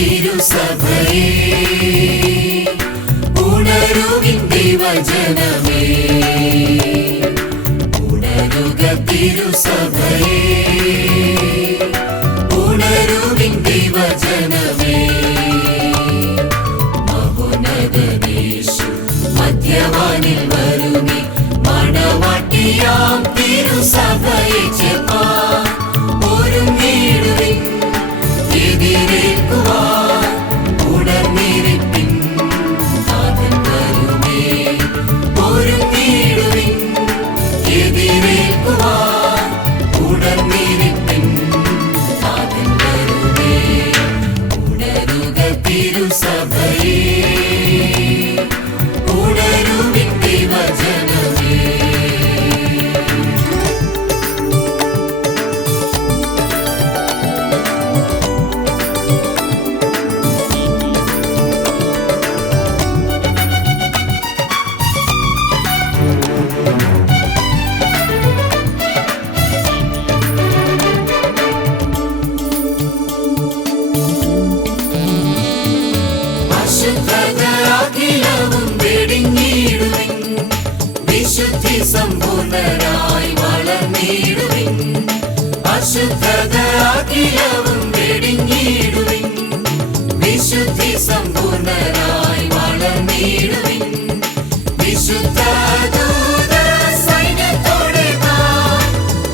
തിരുസഭയേ, ഉണരുവിൻ ദൈവജനമേ, ഉണരുക തിരുസഭയേ, ഉണരുവിൻ ദൈവജനമേ. മഹോന്നതനേശു മധ്യവാനിൽ വരുമേ, മണവാട്ടിയാം തിരുസഭയെ ചേർപ്പാൻ ഒരുങ്ങിടുവിൻ, എതിരേൽക്കുവാൻ ഉണർന്നിരിപ്പിൻ, നാഥൻ വരുമേ. ഒരുങ്ങിടുവിൻ, എതിരേൽക്കുവാൻ ഉണർന്നിരിപ്പിൻ, നാഥൻ വരുമേ. ഉണരുക തിരുസഭയേ, ഉണരുവിൻ ദൈവജനമേ. അശുദ്ധതയാകിലവും വെടിഞ്ഞിടുവിൻ, വിശുദ്ധി സമ്പൂർണരായി വളർന്നിടുവിൻ. അശുദ്ധതയാകിലവും വെടിഞ്ഞിടുവിൻ, വിശുദ്ധി സമ്പൂർണരായി വളർന്നിടുവിൻ. വിശുദ്ധ ദൂത സൈന്യത്തോടെ നാം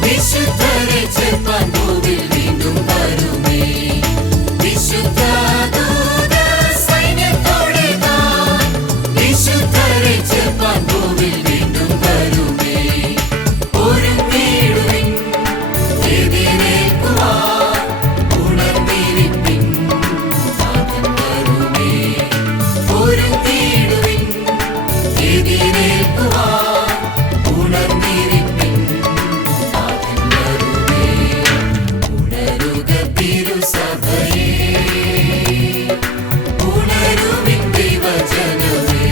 വിശുദ്ധരെ ചേർപ്പാൻ ഭൂവിൽ വീണ്ടും വരുമേ. വിശുദ്ധ ദൂത സൈന്യത്തോടെ നാം വിശുദ്ധരെ ചേർപ്പാൻ ഭൂവിൽ വീണ്ടും വരുമേ. ഒരുങ്ങിടുവിൻ, എതിരേൽക്കുവാൻ ഉണർന്നിരിപ്പിൻ, നാഥൻ വരുമേ. ഒരുങ്ങിടുവിൻ, എതിരേൽക്കുവാൻ ഉണർന്നിരിപ്പിൻ, നാഥൻ വരുമേ. ഉണരുക തിരുസഭയേ, ഉണരുവിൻ ദൈവജനമേ.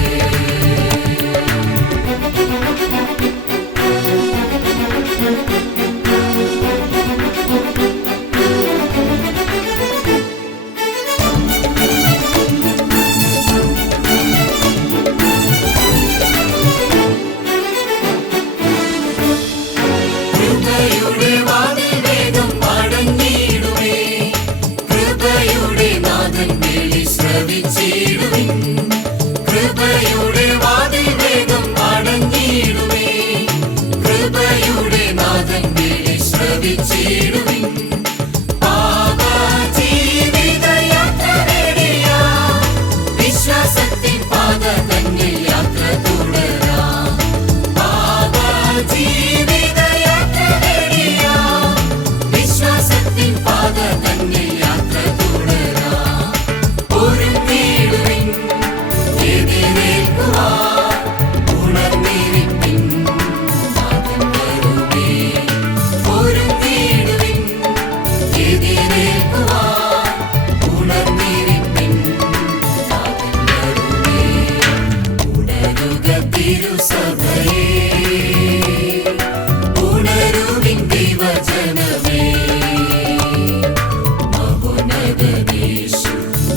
കൃപയുടെ വാതിൽ വേഗം അടഞ്ഞിടുമേ, കൃപയുടെ നാഥൻ വിളി ശ്രവിച്ചിടുവിൻ. കൃപയുടെ വാതിൽ വേഗം അടഞ്ഞിടുമേ, കൃപയുടെ നാഥൻ വിളി ശ്രവിച്ചിടുവിൻ. പാപജീവിതയാത്ര വെടിയാം, വിശ്വാസത്തിൻ പാത തന്നിൽ യാത്ര തുടരാം. പാപജീവിതയാത്ര വെടിയാം, വിശ്വാസത്തിൻ പാത തന്നിൽ യാത്ര തുടരാം. ഒരുങ്ങിടുവിൻ, എതിരേൽക്കുവാൻ ഉണർന്നിരിപ്പിൻ, നാഥൻ വരുമേ. ഒരുങ്ങിടുവിൻ, എതിരേൽക്കുവാൻ ഉണർന്നിരിപ്പിൻ, നാഥൻ വരുമേ. ഉണരുക തിരുസഭയേ, ഉണരുവിൻ ദൈവജനമേ. മഹോന്നതനേശു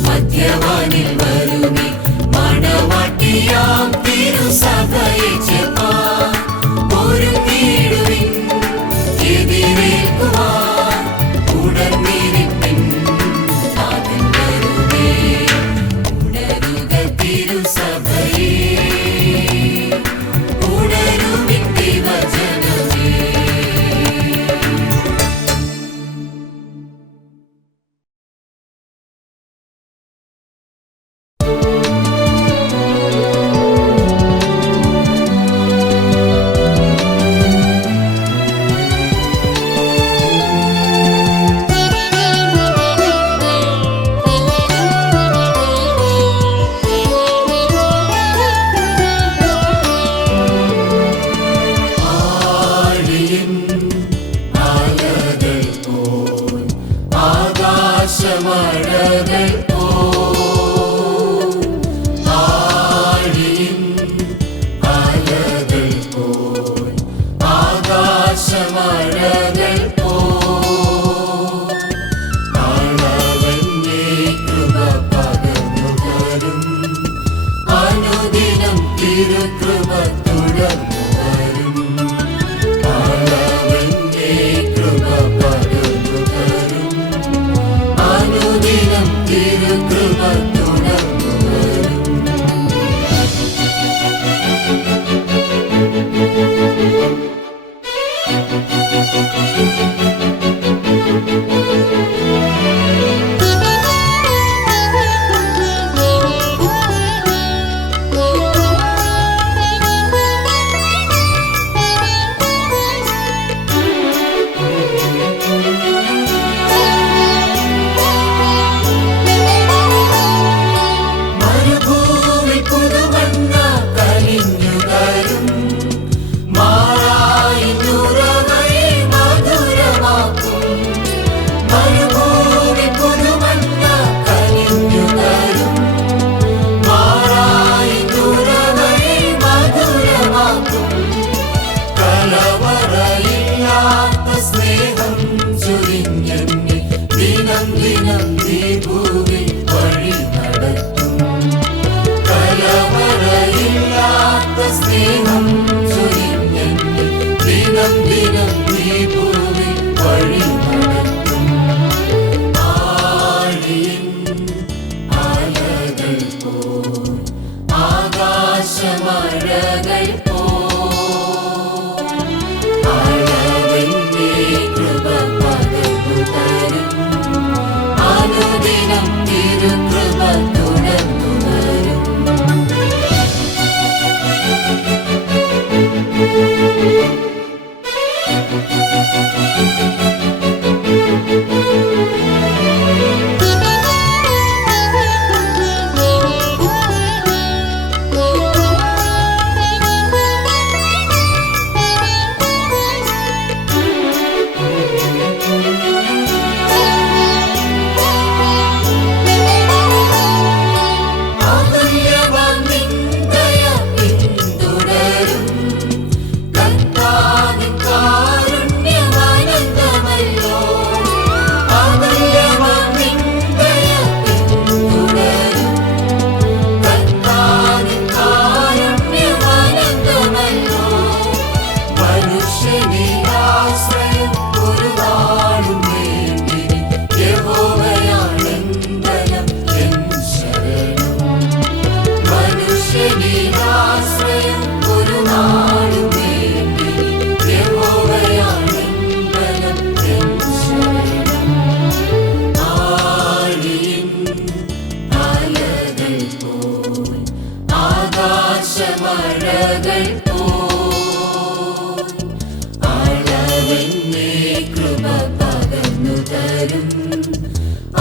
മധ്യവാനിൽ വരുമേ, മണവാട്ടിയാം തിരുസഭയെ ചേർപ്പാൻ ഒരുങ്ങിടുവിൻ, എതിരേൽക്കുവാൻ ഉണർന്നിരിപ്പിൻ, നാഥൻ വരുമേ. ഉണരുക തിരുസഭയേ, ഉണരുവിൻ ദൈവജനമേ. ആഴിയിൻ അലകൾ പോൽ, ആകാശമഴകൾ പോൽ, ആഴിയിൻ അലകൾ പോൽ, ആകാശമഴകൾ പോൽ, അളവന്നേ കൃപ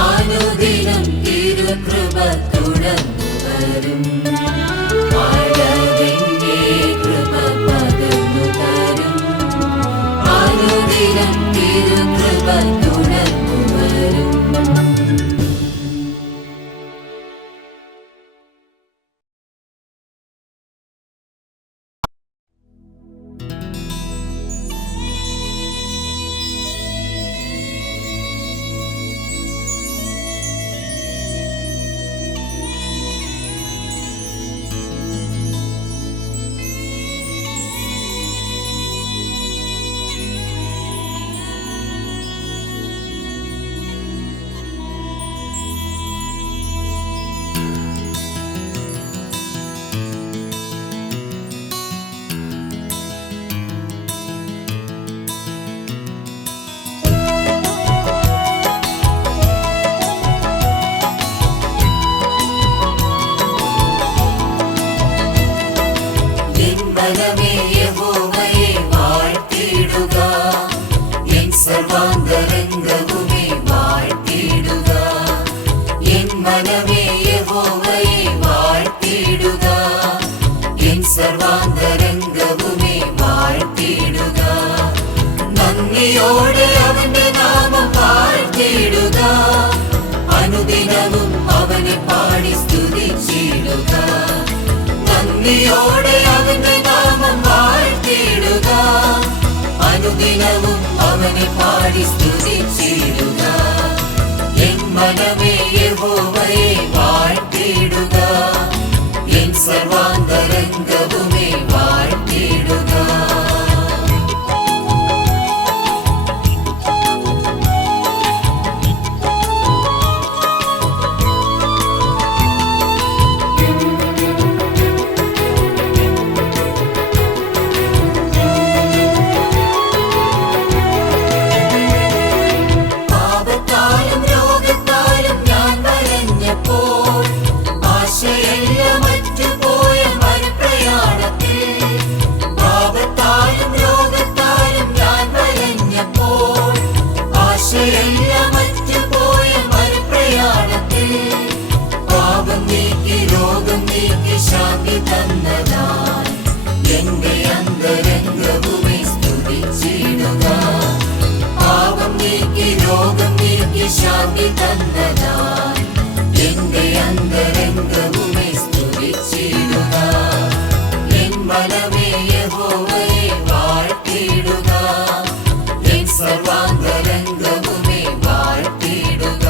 അനുദിനം തിരുകൃപ തുടർന്നു വരും. ആഴവെന്നേ കൃപ പകർന്നു തരും. അനുദിനം തിരുകൃപ തുടർന്നു വരും. മനമേ യഹോവയെ വാഴ്ത്തിയിടുക. എൻ സർവാന്തരംഗവുമേ വാഴ്ത്തിയിടുക. എൻ മനമേ യഹോവയെ വാഴ്ത്തിയിടുക. എൻ സർവാന്തരംഗവുമേ വാഴ്ത്തിയിടുക. നന്ദിയോടെ അവന്റെ നാമം വാഴ്ത്തിയിടുക. അനുദിനവും അവനെ പാടി സ്തുതിച്ചിടുക. നന്ദിയോടെ അവന്റെ നാമം വാഴ്ത്തിയിടുക. അനുദിനവും അവനെ പാടി സ്തുതിച്ചിടുക. എൻ മനമേ യഹോവയെ വാഴ്ത്തിയിടുക. എൻ സർവാന്തരംഗവുമേ വാഴ്ത്തിയിടുക. ശാന്തി തന്നതായി എന്റെ അന്തരംഗവുമേ സ്തുതിച്ചിടുക. പാപം നീക്കി രോഗം നീക്കി ശാന്തി തന്നതായി എന്റെ അന്തരംഗവുമേ സ്തുതിച്ചിടുക. എൻ മനമേ യഹോവയെ വാഴ്ത്തിയിടുക. എൻ സർവാന്തരംഗവുമേ വാഴ്ത്തിയിടുക.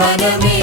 മനമേ